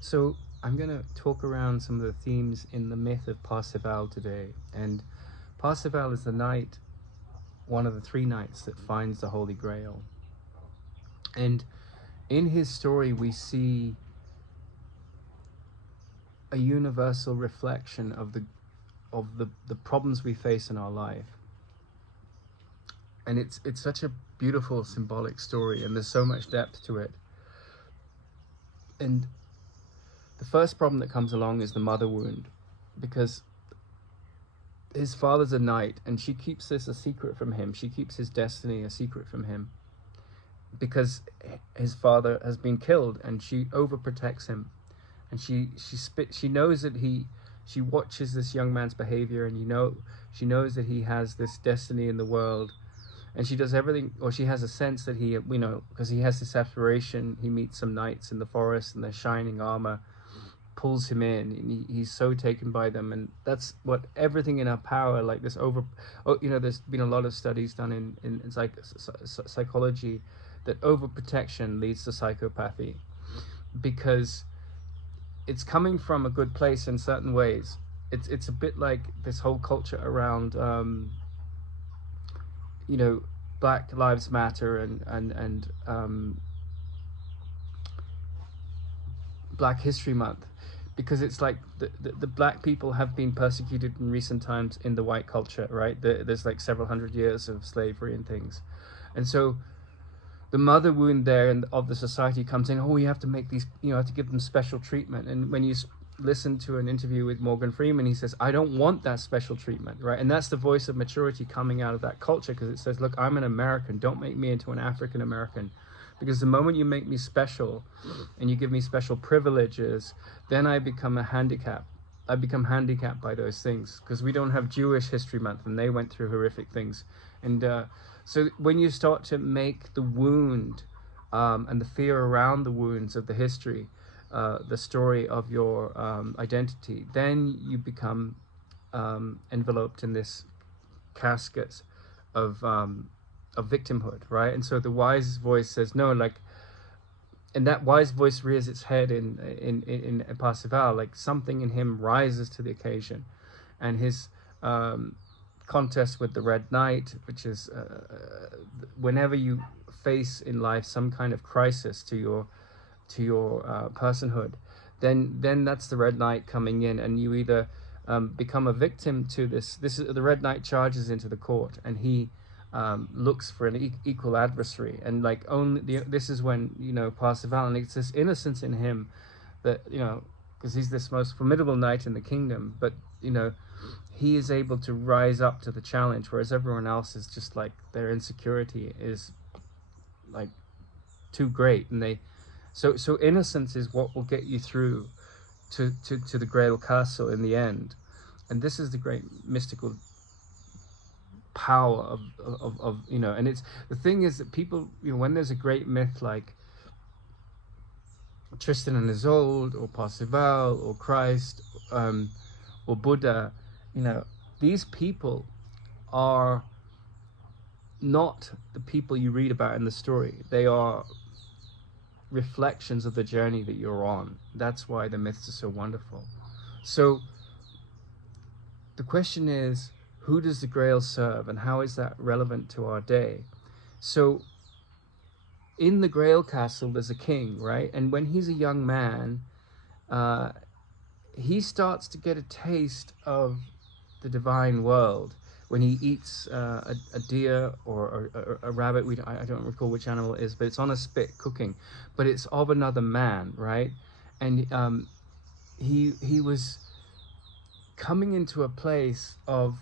So I'm going to talk around some of the themes in the myth of Parsifal today. And Parsifal is the knight, one of the three knights that finds the Holy Grail. And in his story, we see a universal reflection of the problems we face in our life. And it's such a beautiful symbolic story, and there's so much depth to it. And the first problem that comes along is the mother wound, because his father's a knight, and she keeps this a secret from him. She keeps his destiny a secret from him, because his father has been killed, and she overprotects him, and she knows that she watches this young man's behavior, and she knows that he has this destiny in the world, and she does everything, or she has a sense that he, because he has this aspiration. He meets some knights in the forest, and their shining armor pulls him in, and he's so taken by them. And that's what everything in our power, like this there's been a lot of studies done in psychology that overprotection leads to psychopathy, because it's coming from a good place in certain ways. It's a bit like this whole culture around Black Lives Matter and Black History Month, because it's like the black people have been persecuted in recent times in the white culture, right? There's like several hundred years of slavery and things, and so the mother wound there and of the society comes in. Oh, you have to make these, have to give them special treatment. And when you listen to an interview with Morgan Freeman, he says, I don't want that special treatment, right? And that's the voice of maturity coming out of that culture, because it says, look, I'm an American, don't make me into an African American, because the moment you make me special and you give me special privileges, then I become a handicap. I become handicapped by those things, because we don't have Jewish History Month, and they went through horrific things. And so when you start to make the wound and the fear around the wounds of the history the story of your identity, then you become enveloped in this casket of victimhood, right? And so the wise voice says no, and that wise voice rears its head in Parsifal, like something in him rises to the occasion, and his contest with the Red Knight, which is whenever you face in life some kind of crisis to your personhood, then that's the Red Knight coming in, and you either become a victim to this. The Red Knight charges into the court, and he looks for an equal adversary, and this is when Parsifal, and it's this innocence in him that because he's this most formidable knight in the kingdom, but he is able to rise up to the challenge, whereas everyone else is just like their insecurity is like too great, and so innocence is what will get you through to the Grail castle in the end. And this is the great mystical power of and it's the thing is that people, when there's a great myth like Tristan and Isolde or Parsifal or Christ or Buddha, these people are not the people you read about in the story. They are reflections of the journey that you're on. That's why the myths are so wonderful. So the question is, who does the Grail serve, and how is that relevant to our day? So in the Grail castle there's a king, right? And when he's a young man, he starts to get a taste of the divine world when he eats a deer or a rabbit. I don't recall which animal it is, but it's on a spit cooking, but it's of another man, right? And he was coming into a place of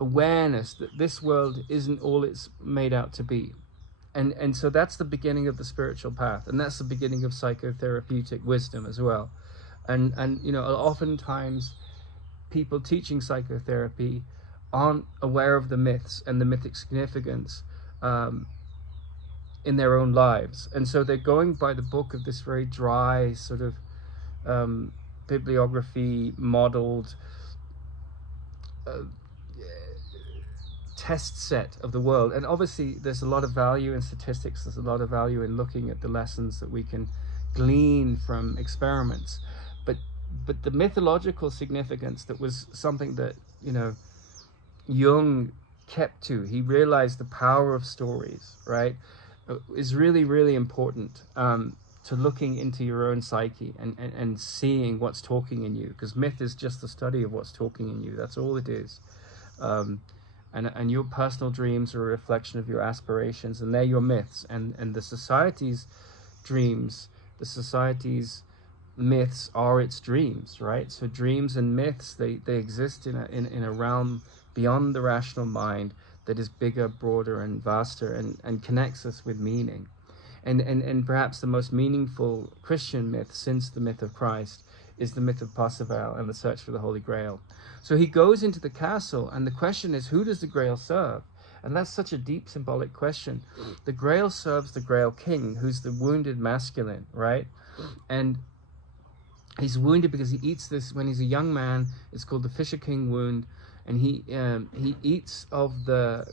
awareness that this world isn't all it's made out to be. And so that's the beginning of the spiritual path, and that's the beginning of psychotherapeutic wisdom as well. And oftentimes people teaching psychotherapy aren't aware of the myths and the mythic significance in their own lives, and so they're going by the book of this very dry sort of bibliography modeled test set of the world. And obviously there's a lot of value in statistics, there's a lot of value in looking at the lessons that we can glean from experiments, but the mythological significance, that was something that, you know, Jung kept to. He realized the power of stories, right, is really, really important to looking into your own psyche and seeing what's talking in you, because myth is just the study of what's talking in you. That's all it is. And your personal dreams are a reflection of your aspirations, and they're your myths. And the society's dreams, the society's myths are its dreams, right? So dreams and myths, they exist in a realm beyond the rational mind that is bigger, broader, and vaster, and connects us with meaning. And perhaps the most meaningful Christian myth since the myth of Christ is the myth of Parsifal and the search for the Holy Grail. So he goes into the castle, and the question is, who does the Grail serve? And that's such a deep symbolic question. The Grail serves the Grail King, who's the wounded masculine, right? And he's wounded because he eats this when he's a young man. It's called the Fisher King wound, and he eats of the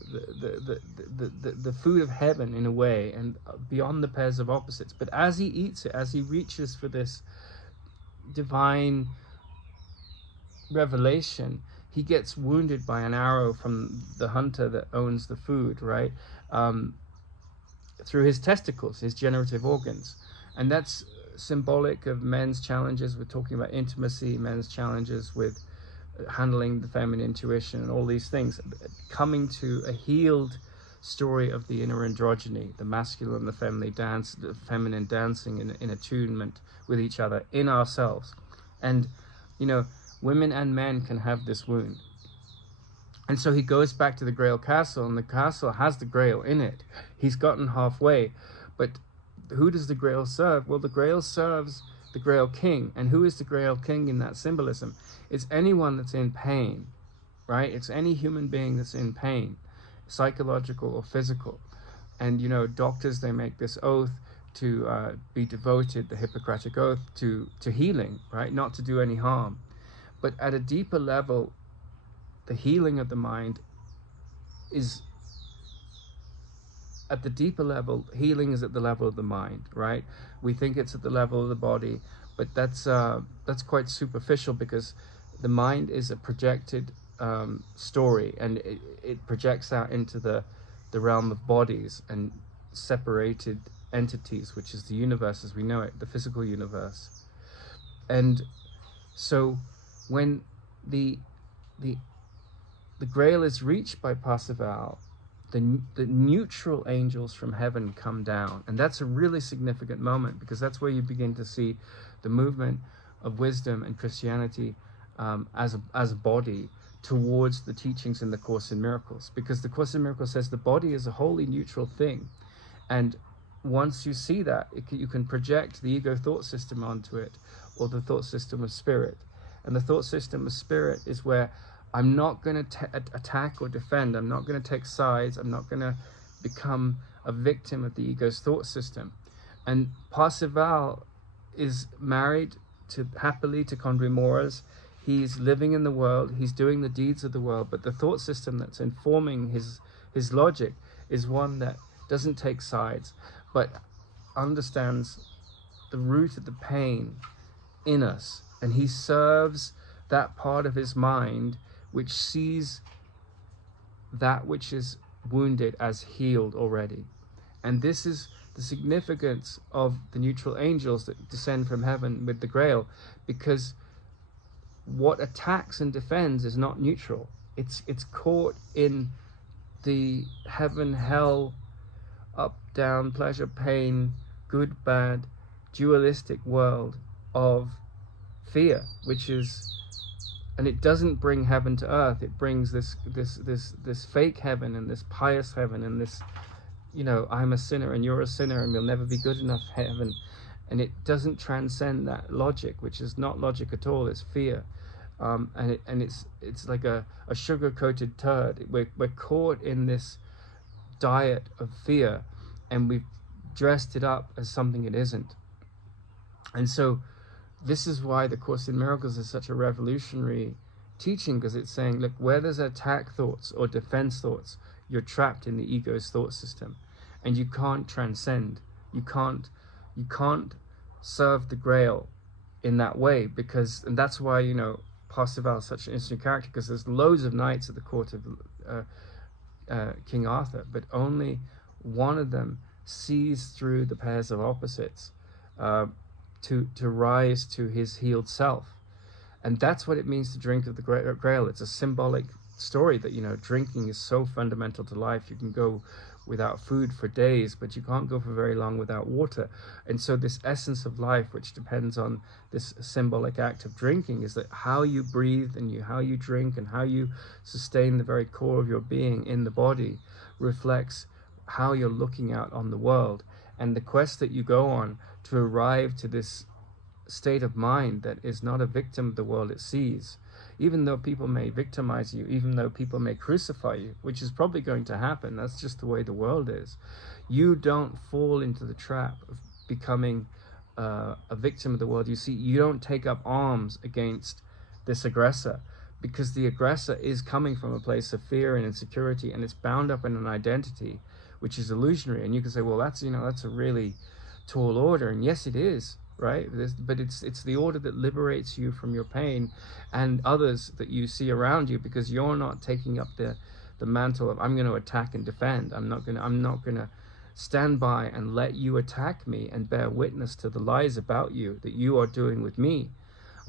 food of heaven in a way, and beyond the pairs of opposites. But as he eats it, as he reaches for this divine revelation, he gets wounded by an arrow from the hunter that owns the food, right? Through his testicles, his generative organs. And that's symbolic of men's challenges. We're talking about intimacy, men's challenges with handling the feminine intuition and all these things, coming to a healed story of the inner androgyny, the masculine and the feminine dancing in attunement with each other in ourselves. And, you know, women and men can have this wound. And so he goes back to the Grail castle, and the castle has the Grail in it. He's gotten halfway, but who does the Grail serve? Well, the Grail serves the Grail King. And who is the Grail King in that symbolism? It's anyone that's in pain, right? It's any human being that's in pain, psychological or physical. And, you know, doctors, they make this oath to be devoted, the Hippocratic Oath, to healing, right? Not to do any harm. But at a deeper level, the healing of the mind is, at the deeper level, healing is at the level of the mind, right? We think it's at the level of the body, but that's quite superficial, because the mind is a projected story, and it projects out into the realm of bodies and separated entities, which is the universe as we know it, the physical universe. And so when the Grail is reached by Parsifal, the neutral angels from heaven come down. And that's a really significant moment, because that's where you begin to see the movement of wisdom and Christianity as a body towards the teachings in the Course in Miracles. Because the Course in Miracles says the body is a wholly neutral thing. And once you see that, you can project the ego thought system onto it, or the thought system of spirit. And the thought system of spirit is where I'm not going to attack or defend. I'm not going to take sides. I'm not going to become a victim of the ego's thought system. And Parsifal is married happily to Condrimoras. He's living in the world. He's doing the deeds of the world. But the thought system that's informing his logic is one that doesn't take sides, but understands the root of the pain in us. And he serves that part of his mind which sees that which is wounded as healed already. And this is the significance of the neutral angels that descend from heaven with the Grail, because what attacks and defends is not neutral. It's caught in the heaven, hell, up, down, pleasure, pain, good, bad, dualistic world of fear, which is, and it doesn't bring heaven to earth. It brings this fake heaven and this pious heaven and this, you know, I'm a sinner and you're a sinner and we'll never be good enough heaven. And it doesn't transcend that logic, which is not logic at all. It's fear, and it's like a sugar-coated turd. We're caught in this diet of fear, and we've dressed it up as something it isn't. And so this is why the Course in Miracles is such a revolutionary teaching, because it's saying, look, where there's attack thoughts or defense thoughts, you're trapped in the ego's thought system, and you can't transcend. You can't serve the Grail in that way, because, and that's why, you know, Parsifal is such an interesting character, because there's loads of knights at the court of King Arthur, but only one of them sees through the pairs of opposites to rise to his healed self. And that's what it means to drink of the Grail. It's a symbolic story that, you know, drinking is so fundamental to life. You can go without food for days, but you can't go for very long without water. And so this essence of life, which depends on this symbolic act of drinking, is that how you breathe and how you drink and how you sustain the very core of your being in the body reflects how you're looking out on the world. And the quest that you go on to arrive to this state of mind that is not a victim of the world it sees, even though people may victimize you, even though people may crucify you, which is probably going to happen. That's just the way the world is. You don't fall into the trap of becoming a victim of the world you see. You don't take up arms against this aggressor, because the aggressor is coming from a place of fear and insecurity, and it's bound up in an identity which is illusionary. And you can say, well, that's, you know, that's a really tall order, and yes, it is, right? But it's the order that liberates you from your pain and others that you see around you, because you're not taking up the mantle of, I'm going to attack and defend. I'm not going to stand by and let you attack me and bear witness to the lies about you that you are doing with me.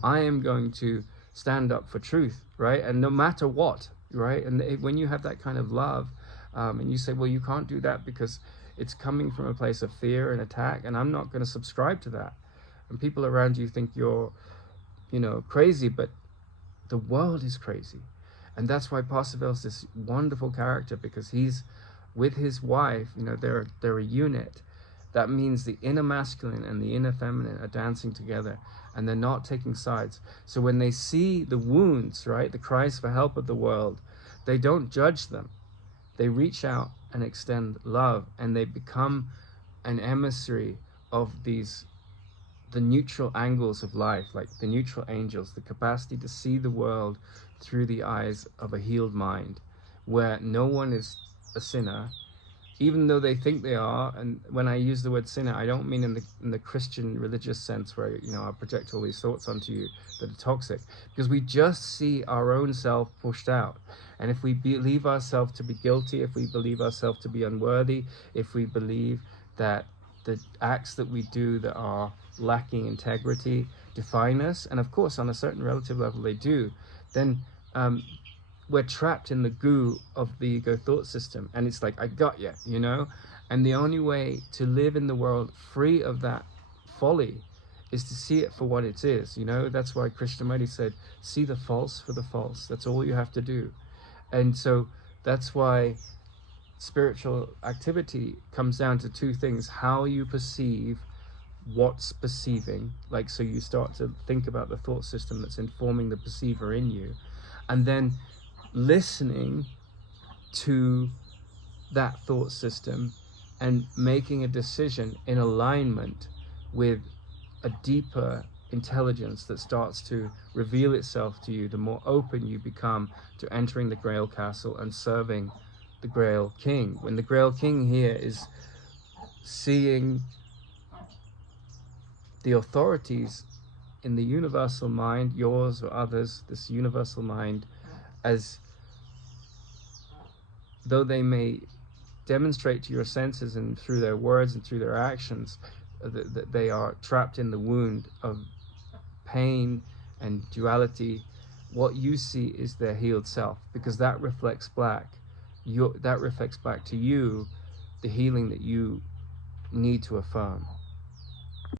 I am going to stand up for truth, right? And no matter what, right? And when you have that kind of love, and you say, well, you can't do that because it's coming from a place of fear and attack, and I'm not going to subscribe to that. And people around you think you're, you know, crazy, but the world is crazy. And that's why Parsifal's this wonderful character, because he's with his wife, you know, they're a unit. That means the inner masculine and the inner feminine are dancing together, and they're not taking sides. So when they see the wounds, right, the cries for help of the world, they don't judge them. They reach out and extend love, and they become an emissary of the neutral angles of life, like the neutral angels, the capacity to see the world through the eyes of a healed mind, where no one is a sinner, even though they think they are. And when I use the word sinner, I don't mean in the Christian religious sense where, you know, I project all these thoughts onto you that are toxic, because we just see our own self pushed out. And if we believe ourselves to be guilty, if we believe ourselves to be unworthy, if we believe that the acts that we do that are lacking integrity define us, and of course on a certain relative level they do, then we're trapped in the goo of the ego thought system. And it's like, I got you, you know? And the only way to live in the world free of that folly is to see it for what it is, you know? That's why Krishnamurti said, see the false for the false. That's all you have to do. And so that's why spiritual activity comes down to two things: how you perceive what's perceiving, like, so you start to think about the thought system that's informing the perceiver in you, and then listening to that thought system and making a decision in alignment with a deeper intelligence that starts to reveal itself to you the more open you become to entering the Grail castle and serving the Grail King. When the Grail King here is seeing the authorities in the universal mind, yours or others, this universal mind, as though they may demonstrate to your senses and through their words and through their actions that they are trapped in the wound of pain and duality, what you see is their healed self, because that reflects back to you the healing that you need to affirm.